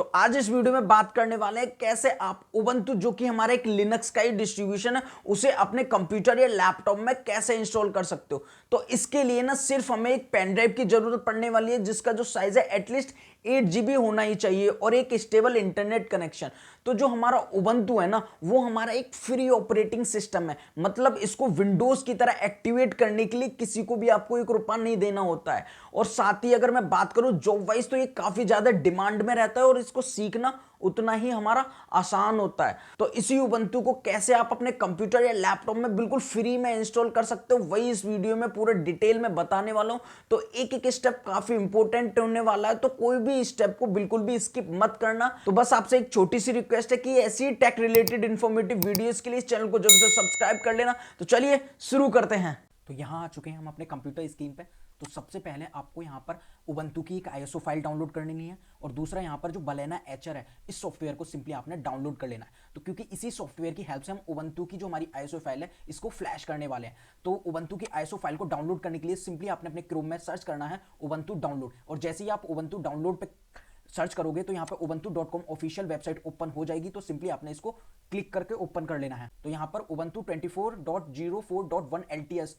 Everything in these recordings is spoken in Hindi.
तो आज इस वीडियो में बात करने वाले हैं कैसे आप उबंटू जो कि हमारा एक लिनक्स का ही डिस्ट्रीब्यूशन है उसे अपने कंप्यूटर या लैपटॉप में कैसे इंस्टॉल कर सकते हो। तो इसके लिए ना सिर्फ हमें एक पेन ड्राइव की जरूरत पड़ने वाली है जिसका जो साइज है एटलीस्ट 8 GB होना ही चाहिए और एक स्टेबल इंटरनेट कनेक्शन। तो जो हमारा उबंटू है ना वो हमारा एक फ्री ऑपरेटिंग सिस्टम है, मतलब इसको विंडोज की तरह एक्टिवेट करने के लिए किसी को भी आपको 1 रुपया नहीं देना होता है। और साथ ही अगर मैं बात करूं जॉब वाइज तो ये काफी ज्यादा डिमांड में रहता है और इसको सीखना उतना ही हमारा आसान होता है। तो इसी उबंटू को कैसे आप अपने कंप्यूटर या लैपटॉप में बिल्कुल फ्री में इंस्टॉल कर सकते हो वही इस वीडियो में पूरे डिटेल में बताने वाला हूं। तो एक एक स्टेप काफी इंपॉर्टेंट होने वाला है, तो कोई भी स्टेप को बिल्कुल भी स्किप मत करना। तो बस आपसे एक छोटी सी रिक्वेस्ट है कि ऐसी टेक रिलेटेड इंफॉर्मेटिव वीडियोस के लिए इस चैनल को जरूर से सब्सक्राइब कर लेना। तो चलिए शुरू करते हैं। तो यहाँ आ चुके हैं हम अपने कंप्यूटर स्क्रीन पे। तो सबसे पहले आपको यहाँ पर उबंटू की एक आईएसओ फाइल डाउनलोड करनी है और दूसरा यहाँ पर जो बलेना एचर है इस सॉफ्टवेयर को सिंपली आपने डाउनलोड कर लेना है। तो क्योंकि इसी सॉफ्टवेयर की हेल्प से हम उबंटू की जो हमारी आईएसओ फाइल है इसको फ्लैश करने वाले हैं। तो उबंटू की आईएसओ फाइल को डाउनलोड करने के लिए सिंपली आपने अपने क्रोम में सर्च करना है उबंटू डाउनलोड, और जैसे ही आप उबंटू डाउनलोड पे सर्च करोगे तो यहाँ पे ubuntu.com ऑफिशियल वेबसाइट ओपन हो जाएगी। तो सिंपली आपने इसको क्लिक करके ओपन कर लेना है। तो यहाँ पर ubuntu 24.04.1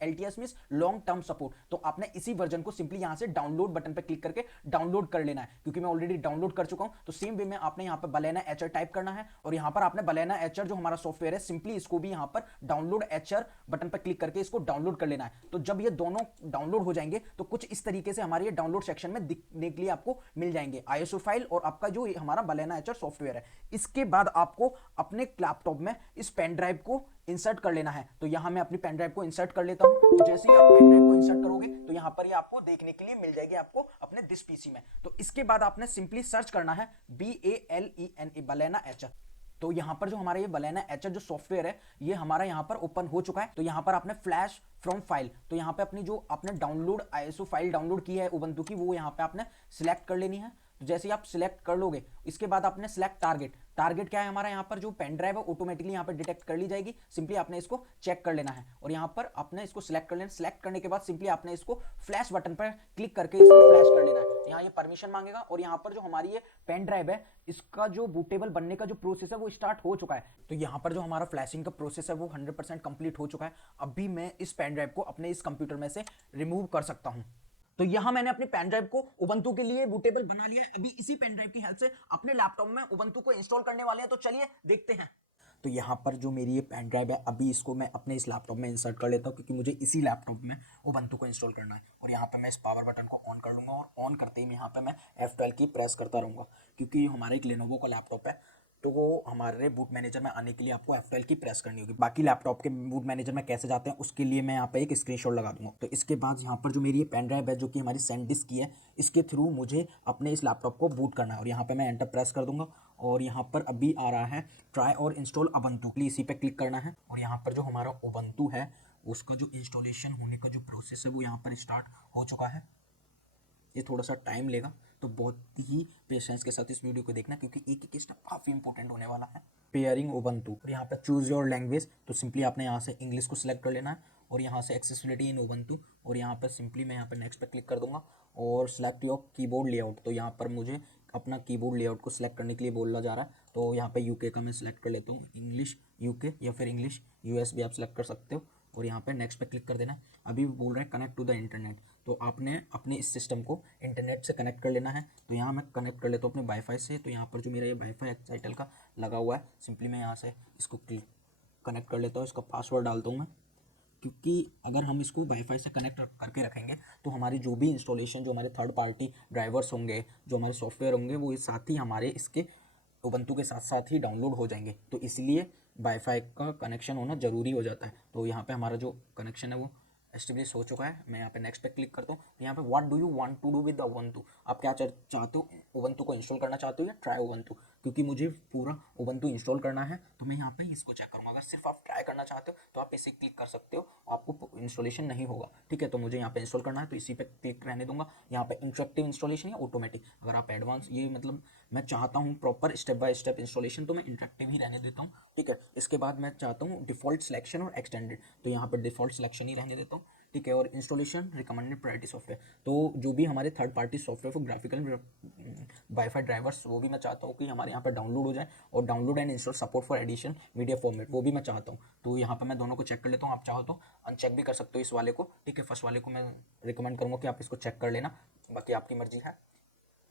LTS means long term support. तो आपने इसी वर्जन को सिंपली यहाँ से डाउनलोड बटन पे क्लिक करके डाउनलोड कर लेना है। क्योंकि मैं ऑलरेडी डाउनलोड कर चुका हूँ तो सेम वे में आपने यहाँ पर बलेना एचर टाइप करना है और यहाँ पर आपने बलेना एचर जो हमारा सॉफ्टवेयर है सिंपली इसको भी यहाँ पर डाउनलोड एचर बटन पर क्लिक करके इसको डाउनलोड कर लेना है। तो जब ये दोनों डाउनलोड हो जाएंगे तो कुछ इस तरीके से हमारे ये डाउनलोड सेक्शन में दिखने के लिए आपको मिल जाएंगे आईएसओ फाइल और आपका जो हमारा बलेना एचर सॉफ्टवेयर है। इसके बाद आपको अपने लैपटॉप में इस पेन ड्राइव को इंसर्ट कर लेना है। तो यहां मैं अपनी पेन ड्राइव को इंसर्ट कर लेता हूं। तो जैसे ही आप पेन ड्राइव को इंसर्ट करोगे तो यहां पर ये आपको देखने के लिए मिल जाएगी आपको अपने दिस पीसी में। तो इसके बाद आपने सिंपली सर्च करना है BALENA बलेना एचर। तो यहां पर जो हमारा ये बलेना एचर जो सॉफ्टवेयर है ये हमारा यहां पर ओपन हो चुका है। तो यहां पर आपने फ्लैश फ्रॉम फाइल, तो यहां पे अपनी जो आपने डाउनलोड आईएसओ फाइल डाउनलोड की है उबंटू की वो यहां पे आपने सिलेक्ट कर लेनी है। तो जैसे ही आप सिलेक्ट कर लोगे इसके बाद आपने सिलेक्ट टारगेट। टारगेट क्या है हमारा यहाँ पर जो पेन ड्राइव है ऑटोमेटिकली यहाँ पर डिटेक्ट कर ली जाएगी। सिंपली आपने इसको चेक कर लेना है और यहाँ पर आपने इसको सिलेक्ट कर लेना। सिलेक्ट करने के बाद सिंपली आपने इसको फ्लैश बटन पर क्लिक करके इसको फ्लैश कर लेना है। यहाँ ये परमिशन मांगेगा और यहाँ पर जो हमारी ये पेन ड्राइव है इसका जो बूटेबल बनने का जो प्रोसेस है वो स्टार्ट हो चुका है। तो यहाँ पर जो हमारा फ्लैशिंग का प्रोसेस है वो 100% कंप्लीट हो चुका है। अभी मैं इस पेन ड्राइव को अपने इस कंप्यूटर में से रिमूव कर सकता हूँ। तो यहां मैंने अपनी पेन ड्राइव को उबंटू के लिए बूटेबल बना लिया है। अभी इसी पेन ड्राइव की हेल्प से अपने लैपटॉप में उबंटू को इंस्टॉल करने वाले हैं। तो चलिए देखते हैं। तो यहाँ पर जो मेरी ये पेन ड्राइव है अभी इसको मैं अपने इस लैपटॉप में इंसर्ट कर लेता हूँ क्योंकि मुझे इसी लैपटॉप में उबंटू को इंस्टॉल करना है। और यहाँ पे मैं इस पावर बटन को ऑन कर लूँगा और ऑन करते ही यहाँ पे मैं F12 की प्रेस करता रहूँगा क्योंकि हमारा एक लेनोवो का लैपटॉप है। तो वो हमारे बूट मैनेजर में आने के लिए आपको F12 की प्रेस करनी होगी। बाकी लैपटॉप के बूट मैनेजर में कैसे जाते हैं उसके लिए मैं यहाँ पे एक स्क्रीनशॉट लगा दूंगा। तो इसके बाद यहाँ पर जो मेरी ये पेन ड्राइव है जो कि हमारी सैनडिस्क की है इसके थ्रू मुझे अपने इस लैपटॉप को बूट करना है और यहाँ पे मैं एंटर प्रेस कर दूंगा और यहाँ पर अभी आ रहा है ट्राई और इंस्टॉल उबंटू, इसी पे क्लिक करना है। और यहाँ पर जो हमारा उबंटू है उसका जो इंस्टॉलेशन होने का जो प्रोसेस है वो यहाँ पर स्टार्ट हो चुका है। ये थोड़ा सा टाइम लेगा तो बहुत ही पेशेंस के साथ इस वीडियो को देखना क्योंकि एक एक स्टेप काफ़ी इंपॉर्टेंट होने वाला है। पेयरिंग उबंटू और यहाँ पे चूज योर लैंग्वेज, तो सिंपली आपने यहाँ से इंग्लिश को सिलेक्ट कर लेना है और यहाँ से एक्सेसिबिलिटी इन उबंटू और यहाँ पर सिंपली मैं यहाँ पर नेक्स्ट पे क्लिक कर दूंगा और सिलेक्ट योर कीबोर्ड लेआउट। तो यहाँ पर मुझे अपना कीबोर्ड लेआउट को सिलेक्ट करने के लिए बोला जा रहा है। तो यहाँ पे यूके का मैं सिलेक्ट कर लेता हूँ, इंग्लिश यूके या फिर इंग्लिश यूएस भी आप सिलेक्ट कर सकते हो और यहाँ पे नेक्स्ट पे क्लिक कर देना। अभी बोल रहा है कनेक्ट टू द इंटरनेट, तो आपने अपने इस सिस्टम को इंटरनेट से कनेक्ट कर लेना है। तो यहाँ मैं कनेक्ट कर लेता हूँ अपने वाईफाई से। तो यहाँ पर जो मेरा ये वाईफाई एक्साइटल का लगा हुआ है सिंपली मैं यहाँ से इसको कनेक्ट कर लेता हूँ। इसका पासवर्ड डालता हूँ मैं क्योंकि अगर हम इसको वाईफाई से कनेक्ट करके रखेंगे तो हमारी जो भी इंस्टॉलेशन जो हमारे थर्ड पार्टी ड्राइवर्स होंगे जो हमारे सॉफ्टवेयर होंगे वो इस साथ ही हमारे इसके उबंटू के साथ साथ ही डाउनलोड हो जाएंगे। तो इसलिए वाईफाई का कनेक्शन होना ज़रूरी हो जाता है। तो यहाँ पे हमारा जो कनेक्शन है वो एस्टेब्लिश हो चुका है। मैं यहाँ पे नेक्स्ट पे क्लिक करता हूँ। तो यहाँ पे what do you want to do with Ubuntu, आप क्या चाहते हो, उबंटू को इंस्टॉल करना चाहते हो या ट्राई उबंटू। क्योंकि मुझे पूरा उबंटू इंस्टॉल करना है तो मैं यहाँ पे इसको चेक करूँगा। अगर सिर्फ आप ट्राई करना चाहते हो तो आप इसे क्लिक कर सकते हो, आपको इंस्टॉलेशन नहीं होगा। ठीक है, तो मुझे यहाँ पे इंस्टॉल करना है तो इसी पे क्लिक रहने दूंगा। यहाँ पे इंटरेक्टिव इंस्टॉलेशन या ऑटोमेटिक, अगर आप एडवांस ये मतलब मैं चाहता हूँ proper step by step installation तो मैं इंटरेक्टिव ही रहने देता हूँ। ठीक है, इसके बाद मैं चाहता हूँ डिफॉल्ट सिलेक्शन और एक्सटेंडेड, तो यहाँ पर डिफॉल्ट सिलेक्शन ही रहने देता हूँ। ठीक है। और इंस्टॉलेशन रिकमेंडेड प्रायोरिटी सॉफ्टवेयर, तो जो भी हमारे third party software for graphical wifi drivers वो भी मैं चाहता हूँ कि हमारे यहाँ पर डाउनलोड हो जाए, और download and install support for addition media format वो भी मैं चाहता हूँ। तो यहाँ पर मैं दोनों को चेक कर लेता हूँ, आप चाहो तो अनचेक भी कर सकते हो इस वाले को, ठीक है। फर्स्ट वाले को मैं रिकमेंड करूँगा कि आप इसको चेक कर लेना, बाकी आपकी मर्जी है।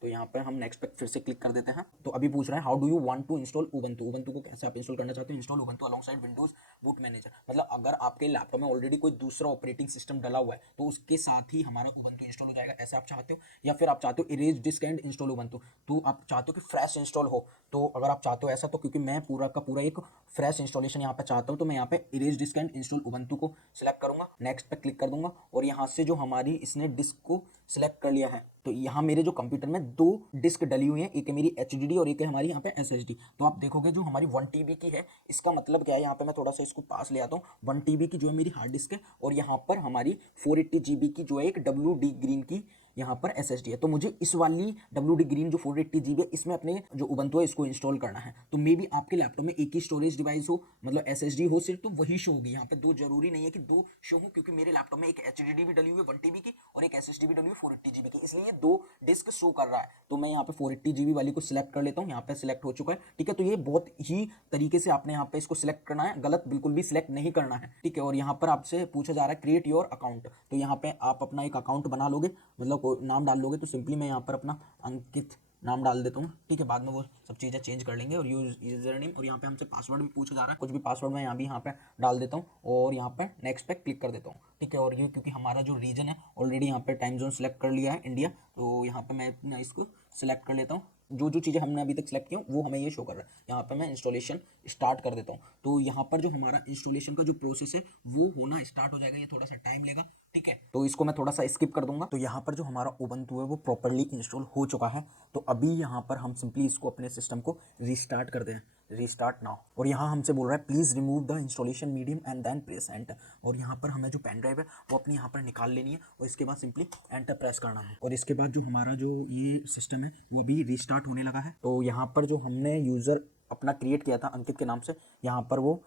तो यहाँ पर हम नेक्स्ट पे फिर से क्लिक कर देते हैं। तो अभी पूछ रहे हैं how do you want to install Ubuntu, Ubuntu को कैसे आप इंस्टॉल करना चाहते हो। Install Ubuntu alongside Windows boot manager, मतलब अगर आपके लैपटॉप में ऑलरेडी कोई दूसरा ऑपरेटिंग सिस्टम डला हुआ है तो उसके साथ ही हमारा उबंटू इंस्टॉल हो जाएगा, ऐसे आप चाहते हो। या फिर आप चाहते हो erase disk and install Ubuntu, तो आप चाहते हो कि फ्रेश इंस्टॉल हो। तो अगर आप चाहते हो ऐसा, तो क्योंकि मैं पूरा का पूरा एक फ्रेश इंस्टॉलेशन यहाँ पे चाहता हूँ, तो मैं यहाँ पे erase disk and install Ubuntu को सिलेक्ट करूंगा, नेक्स्ट पे क्लिक कर दूंगा। और यहाँ से जो हमारी इसने डिस्क को सिलेक्ट कर लिया है, तो यहाँ मेरे जो कंप्यूटर में 2 डिस्क डली हुई हैं, एक है मेरी HDD और एक है हमारी यहाँ पे SSD। तो आप देखोगे जो हमारी 1 TB की है, इसका मतलब क्या है, यहाँ पे मैं थोड़ा सा इसको पास ले आता हूँ। 1 TB की जो है मेरी हार्ड डिस्क है, और यहाँ पर हमारी 480 GB की जो है एक WD ग्रीन की यहाँ पर SSD है। तो मुझे इस वाली WD ग्रीन जो 480 GB है, इसमें अपने जो उबंटू है इसको इंस्टॉल करना है। तो मे बी आपके लैपटॉप में एक ही स्टोरेज डिवाइस हो, मतलब SSD हो सिर्फ, तो वही शो होगी। यहाँ पे 2 जरूरी नहीं है कि 2 शो हो, क्योंकि मेरे लैपटॉप में एक HDD भी डली हुई है 1 TB की और एक SSD भी डली हुई है 480 GB की, इसलिए 2 डिस्क शो कर रहा है। तो मैं यहाँ पे 480 GB वाली को सिलेक्ट कर लेता हूँ, यहाँ पे सिलेक्ट हो चुका है, ठीक है। तो ये बहुत ही तरीके से आपने यहाँ पे इसको सिलेक्ट करना है, गलत बिल्कुल भी सिलेक्ट नहीं करना है, ठीक है। और यहाँ पर आपसे पूछा जा रहा है क्रिएट योर अकाउंट, तो यहाँ पे आप अपना एक अकाउंट बना लोगे, मतलब नाम डाल लोगे। तो सिंपली मैं यहाँ पर अपना अंकित नाम डाल देता हूँ, ठीक है। बाद में वो सब चीज़ें चेंज कर लेंगे। और यूजर नेम, और यहाँ पे हमसे पासवर्ड भी पूछा जा रहा है, कुछ भी पासवर्ड मैं यहाँ पे डाल देता हूँ, और यहाँ पे नेक्स्ट पे क्लिक कर देता हूँ, ठीक है। और ये क्योंकि हमारा जो रीजन है ऑलरेडी यहाँ पे टाइम जोन सेलेक्ट कर लिया है इंडिया, तो यहाँ पे मैं इसको सिलेक्ट कर लेता हूँ। जो जो चीज़ें हमने अभी तक सेलेक्ट की वो हमें ये शो कर रहा है। यहाँ पे मैं इंस्टॉलेशन स्टार्ट कर देता हूँ। तो यहाँ पर जो हमारा इंस्टॉलेशन का जो प्रोसेस है वो होना स्टार्ट हो जाएगा, ये थोड़ा सा टाइम लेगा, ठीक है। तो इसको मैं थोड़ा सा स्किप कर दूंगा। तो यहाँ पर जो हमारा उबंटू है वो प्रॉपरली इंस्टॉल हो चुका है। तो अभी यहाँ पर हम सिंपली इसको अपने सिस्टम को रीस्टार्ट कर दें, रीस्टार्ट नाउ। और यहाँ हमसे बोल रहा है please remove the installation medium and then press enter. और यहाँ पर हमें जो पेन ड्राइव है वो अपनी यहाँ पर निकाल लेनी है, और इसके बाद सिंपली एंटर प्रेस करना है। और इसके बाद जो हमारा जो ये सिस्टम है वो अभी रीस्टार्ट होने लगा है। तो यहाँ पर जो हमने यूज़र अपना क्रिएट किया था अंकित के नाम से, यहाँ पर वो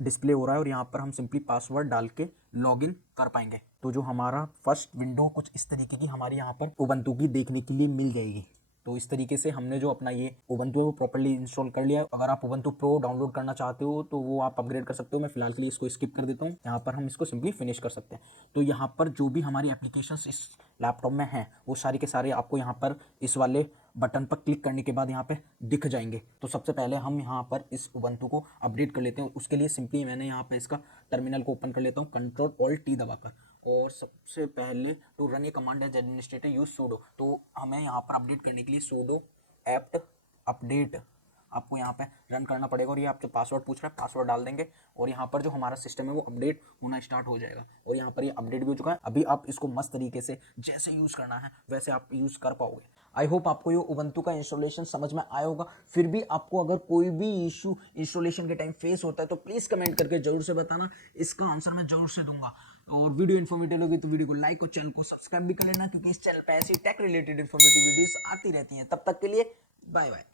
डिस्प्ले हो रहा है, और यहाँ पर हम सिंपली पासवर्ड डाल के लॉगिन कर पाएंगे। तो जो हमारा फर्स्ट विंडो कुछ इस तरीके की हमारी यहाँ पर उबंटू की देखने के लिए मिल जाएगी। तो इस तरीके से हमने जो अपना ये उबंटू है वो प्रॉपर्ली इंस्टॉल कर लिया है। अगर आप उबंटू प्रो डाउनलोड करना चाहते हो तो वो आप अपग्रेड कर सकते हो। मैं फिलहाल के लिए इसको स्किप कर देता हूँ, यहाँ पर हम इसको सिंपली फिनिश कर सकते हैं। तो यहाँ पर जो भी हमारी एप्लीकेशंस इस लैपटॉप में हैं वो सारे के सारे आपको यहाँ पर इस वाले बटन पर क्लिक करने के बाद यहाँ पे दिख जाएंगे। तो सबसे पहले हम यहाँ पर इस उबंटू को अपडेट कर लेते हैं। उसके लिए सिंपली मैंने यहाँ पे इसका टर्मिनल को ओपन कर लेता हूँ Ctrl+Alt+T दबाकर, और सबसे पहले to run a command as administrator use sudo. तो हमें यहाँ पर अपडेट करने के लिए सूडो एप्ट अपडेट आपको यहाँ पे रन करना पड़ेगा, और ये आपसे पासवर्ड पूछ रहा है, पासवर्ड डाल देंगे, और यहाँ पर जो हमारा सिस्टम है वो अपडेट होना स्टार्ट हो जाएगा। और यहाँ पर ये अपडेट भी हो चुका है। अभी आप इसको मस्त तरीके से जैसे यूज़ करना है वैसे आप यूज़ कर पाओगे। आई होप आपको ये उबंटू का इंस्टॉलेशन समझ में आया होगा। फिर भी आपको अगर कोई भी इशू इंस्टॉलेशन के टाइम फेस होता है तो प्लीज़ कमेंट करके जरूर से बताना, इसका आंसर मैं जरूर से दूंगा। और वीडियो इन्फॉर्मेटिव लगी तो वीडियो को लाइक और चैनल को सब्सक्राइब भी कर लेना, क्योंकि इस चैनल पर ऐसी टेक रिलेटेड इन्फॉर्मेटिव वीडियोस आती रहती हैं। तब तक के लिए बाय बाय।